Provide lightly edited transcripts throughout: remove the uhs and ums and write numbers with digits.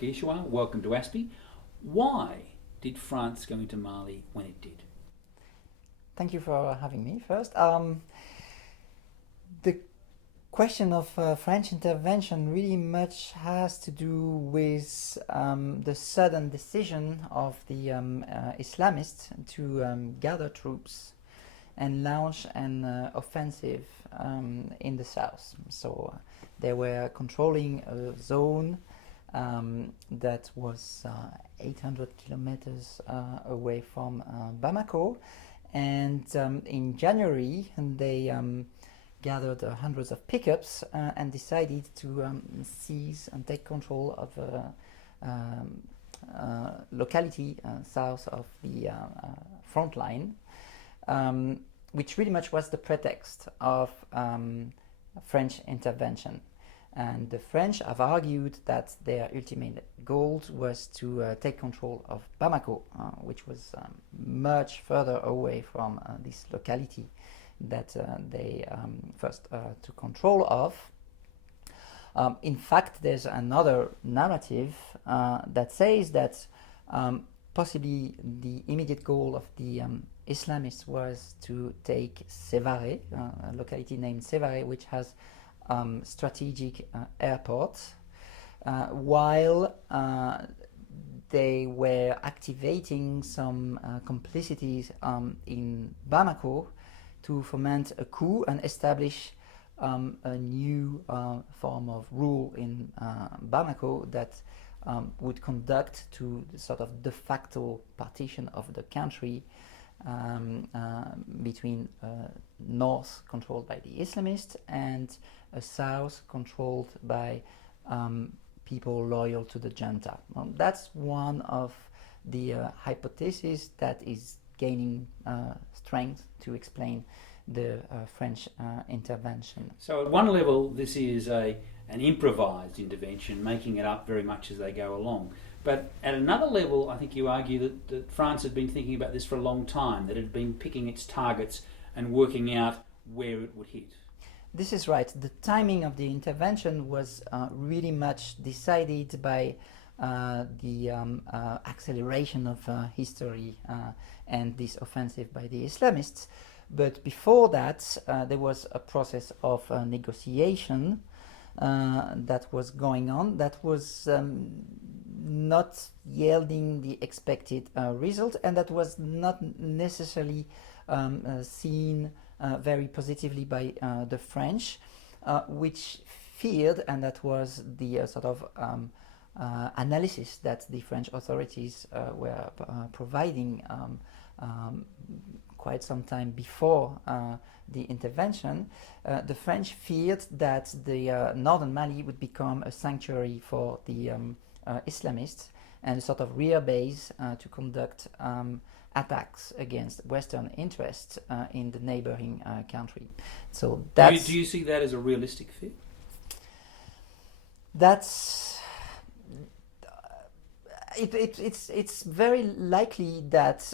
Guichaoua. Welcome to ASPI. Why did France go into Mali when it did? Thank you for having me first. The question of French intervention really much has to do with the sudden decision of the Islamists to gather troops and launch an offensive in the south. So they were controlling a zone that was 800 kilometers away from Bamako, and in January they gathered hundreds of pickups and decided to seize and take control of a locality south of the front line, which really much was the pretext of French intervention. And the French have argued that their ultimate goal was to take control of Bamako, which was much further away from this locality that they first took control of. In fact, there's another narrative that says that possibly the immediate goal of the Islamists was to take Sévaré, a locality named Sévaré, which has strategic airports, while they were activating some complicities in Bamako to foment a coup and establish a new form of rule in Bamako that would conduct to the sort of de facto partition of the country between north controlled by the Islamists and a south controlled by people loyal to the junta. That's one of the hypotheses that is gaining strength to explain the French intervention. So at one level this is an improvised intervention, making it up very much as they go along. But at another level, I think you argue that France had been thinking about this for a long time, that it had been picking its targets and working out where it would hit. This is right. The timing of the intervention was really much decided by the acceleration of history and this offensive by the Islamists. But before that, there was a process of negotiation that was going on that was not yielding the expected result, and that was not necessarily seen very positively by the French, which feared, and that was the sort of analysis that the French authorities were providing quite some time before the intervention. The French feared that the northern Mali would become a sanctuary for the Islamists and a sort of rear base to conduct attacks against Western interests in the neighboring country. So that's, do you see that as a realistic fear? That's it's very likely that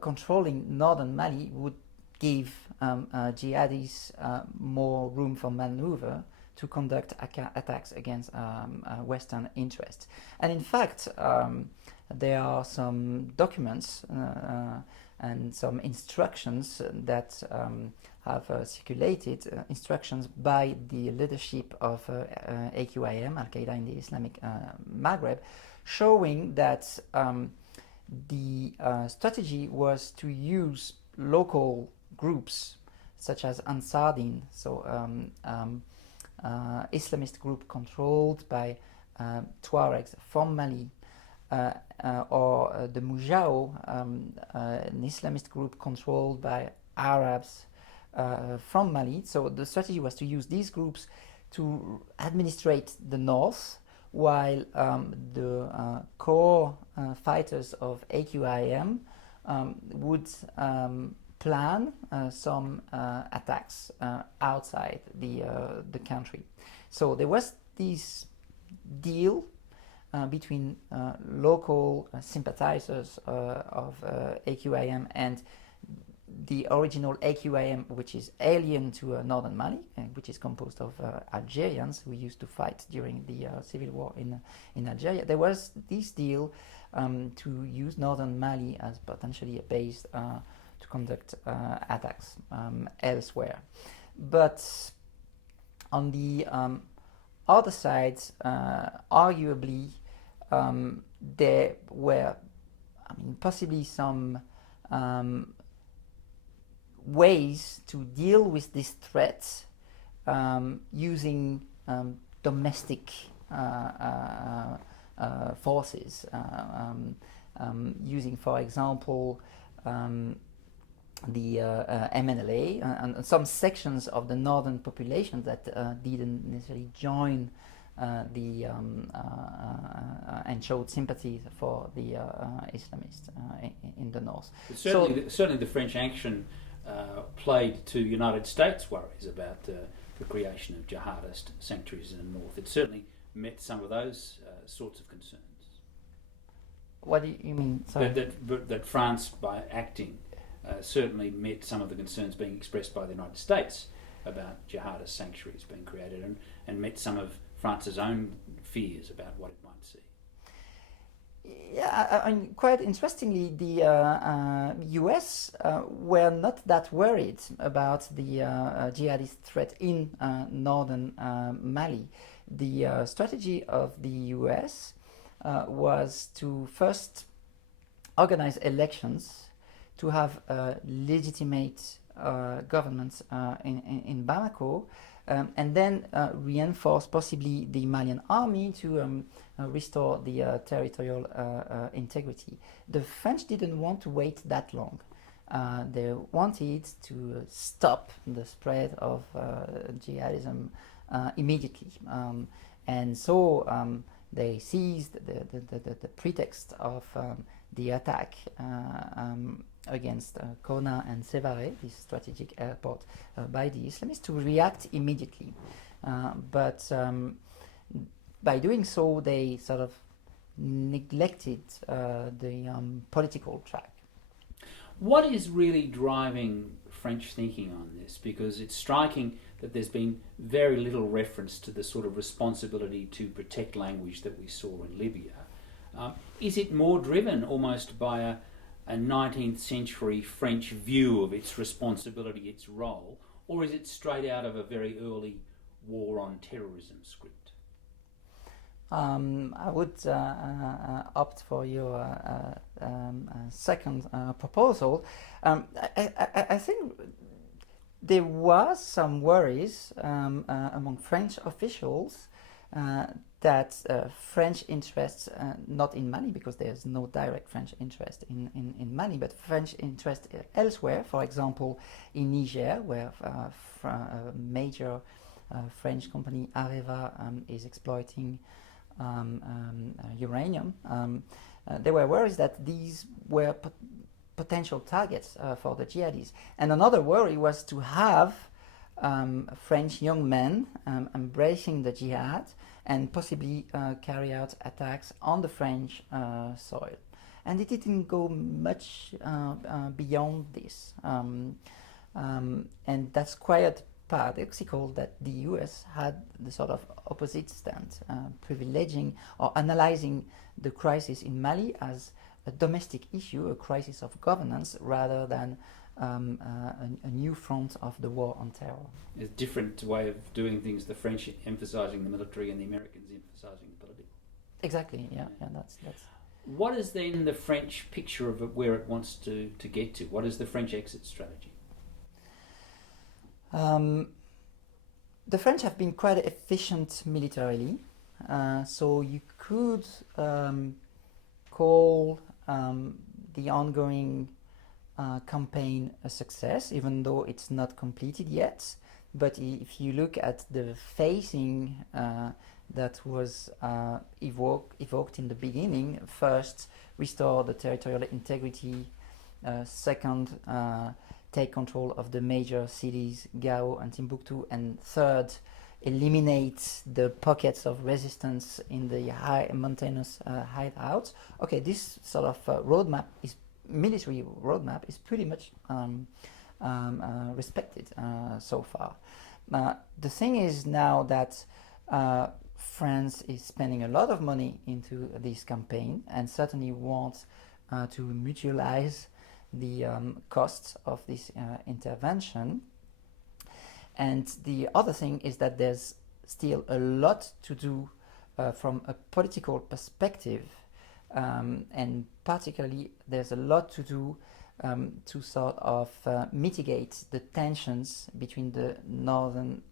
controlling northern Mali would give jihadis more room for maneuver to conduct attacks against Western interests. And in fact, there are some documents and some instructions that have circulated, instructions by the leadership of AQIM, Al-Qaeda in the Islamic Maghreb, showing that the strategy was to use local groups such as Ansardin, so Islamist group controlled by Tuaregs from Mali, or the Mujao, an Islamist group controlled by Arabs from Mali. So the strategy was to use these groups to administrate the north, while the core fighters of AQIM would plan some attacks outside the country. So there was this deal between local sympathizers of AQIM and the original AQIM, which is alien to northern Mali, which is composed of Algerians who used to fight during the civil war in Algeria. There was this deal to use northern Mali as potentially a base to conduct attacks elsewhere. But on the other side, arguably, there were, possibly some ways to deal with this threat using domestic forces, using, for example, the MNLA and some sections of the northern population that didn't necessarily join and showed sympathy for the Islamists in the north. Certainly the French action played to United States worries about the creation of jihadist sanctuaries in the north. It certainly met some of those sorts of concerns. What do you mean? Sorry. That France, by acting, certainly met some of the concerns being expressed by the United States about jihadist sanctuaries being created, and met some of France's own fears about what it might see. Yeah, quite interestingly, the US were not that worried about the jihadist threat in northern Mali. The strategy of the US was to first organize elections, to have a legitimate government in Bamako, and then reinforce possibly the Malian army to restore the territorial integrity. The French didn't want to wait that long. They wanted to stop the spread of jihadism immediately. And so they seized the pretext of the attack against Kona and Sévaré, this strategic airport, by the Islamists to react immediately. But by doing so, they sort of neglected the political track. What is really driving French thinking on this? Because it's striking that there's been very little reference to the sort of responsibility to protect language that we saw in Libya. Is it more driven almost by a 19th century French view of its responsibility, its role, or is it straight out of a very early war on terrorism script? I would opt for your second proposal. I think there was some worries among French officials that French interests, not in Mali, because there's no direct French interest in Mali, but French interest elsewhere, for example, in Niger, where a major French company, Areva, is exploiting uranium. There were worries that these were potential targets for the jihadis. And another worry was to have French young men embracing the jihad and possibly carry out attacks on the French soil. And it didn't go much beyond this. And that's quite paradoxical that the US had the sort of opposite stance, privileging or analyzing the crisis in Mali as a domestic issue, a crisis of governance, rather than a new front of the war on terror. A different way of doing things, the French emphasising the military and the Americans emphasising the political. Exactly, yeah, that's. What is then the French picture of where it wants to get to? What is the French exit strategy? The French have been quite efficient militarily, so you could call the ongoing campaign a success, even though it's not completed yet. But if you look at the phasing that was evoked in the beginning, first, restore the territorial integrity, second, take control of the major cities, Gao and Timbuktu, and third, eliminate the pockets of resistance in the high mountainous hideouts. Okay, this sort of roadmap is military roadmap is pretty much respected so far. The thing is now that France is spending a lot of money into this campaign and certainly wants to mutualize the costs of this intervention. And the other thing is that there's still a lot to do from a political perspective, and particularly there's a lot to do to sort of mitigate the tensions between the northern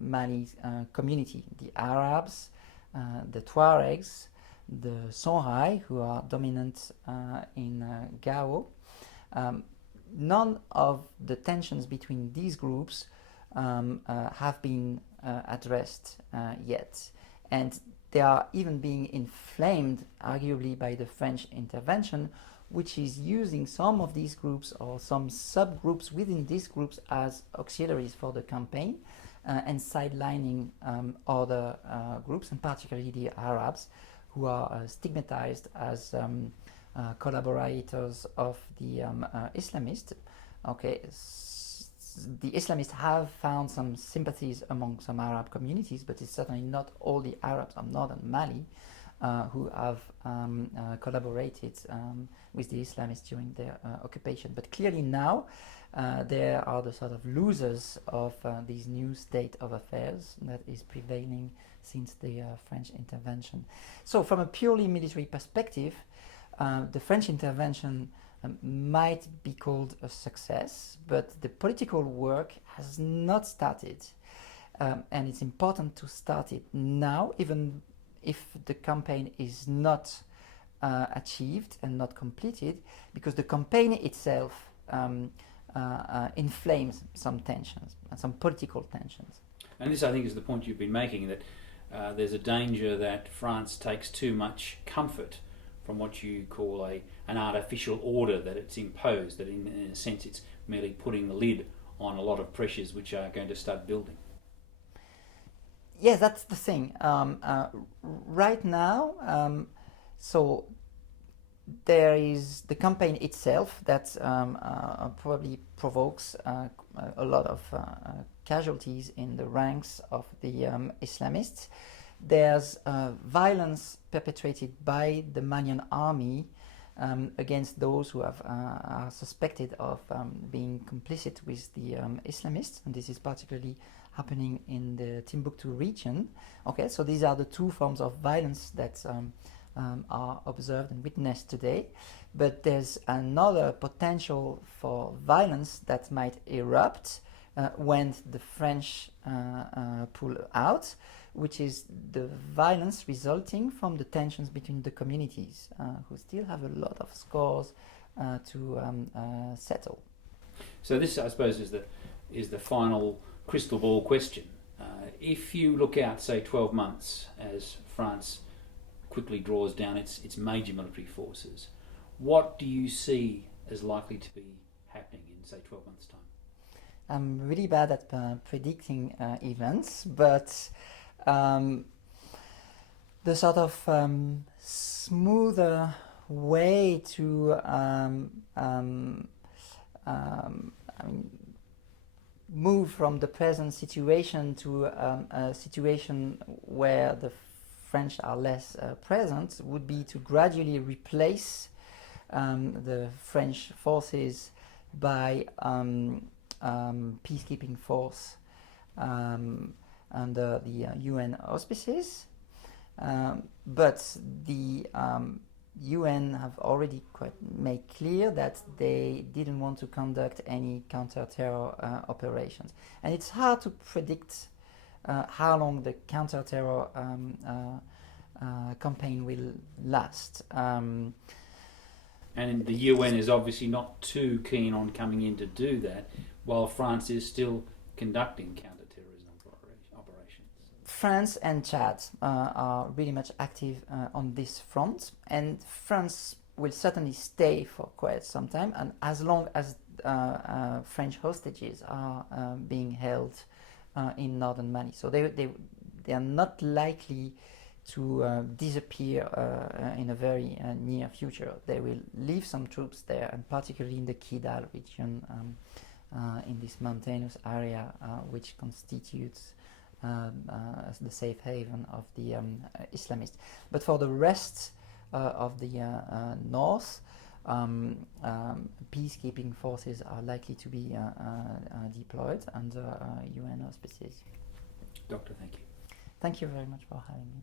Mali community, the Arabs, the Tuaregs, the Songhai, who are dominant in Gao. None of the tensions between these groups have been addressed yet, and they are even being inflamed arguably by the French intervention, which is using some of these groups or some subgroups within these groups as auxiliaries for the campaign and sidelining other groups, and particularly the Arabs, who are stigmatized as collaborators of the Islamists. Okay, the Islamists have found some sympathies among some Arab communities, but it's certainly not all the Arabs of northern Mali who have collaborated with the Islamists during their occupation. But clearly now they are the sort of losers of this new state of affairs that is prevailing since the French intervention. So from a purely military perspective, the French intervention might be called a success, but the political work has not started. And it's important to start it now, even if the campaign is not achieved and not completed, because the campaign itself inflames some tensions, some political tensions. And this, I think, is the point you've been making, that there's a danger that France takes too much comfort from what you call an artificial order that it's imposed, that in a sense it's merely putting the lid on a lot of pressures which are going to start building. Yes, that's the thing. Right now, so there is the campaign itself that probably provokes a lot of casualties in the ranks of the Islamists. There's violence perpetrated by the Malian army against those who are suspected of being complicit with the Islamists, and this is particularly happening in the Timbuktu region. Okay, so these are the two forms of violence that are observed and witnessed today. But there's another potential for violence that might erupt when the French pull out, which is the violence resulting from the tensions between the communities, who still have a lot of scores to settle. So this, I suppose, is the final crystal ball question. If you look out, say, 12 months as France quickly draws down its major military forces, what do you see as likely to be happening in, say, 12 months' time? I'm really bad at predicting events, but the sort of smoother way to move from the present situation to a situation where the French are less present would be to gradually replace the French forces by peacekeeping force under the UN auspices, but the UN have already quite made clear that they didn't want to conduct any counter-terror operations, and it's hard to predict how long the counter-terror campaign will last. And the UN is obviously not too keen on coming in to do that, while France is still conducting counter-terrorism operations. France and Chad are really much active on this front, and France will certainly stay for quite some time, and as long as French hostages are being held in northern Mali. So they are not likely to disappear in a very near future. They will leave some troops there, and particularly in the Kidal region, in this mountainous area, which constitutes the safe haven of the Islamists. But for the rest of the north, peacekeeping forces are likely to be deployed under UN auspices. Doctor, thank you. Thank you very much for having me.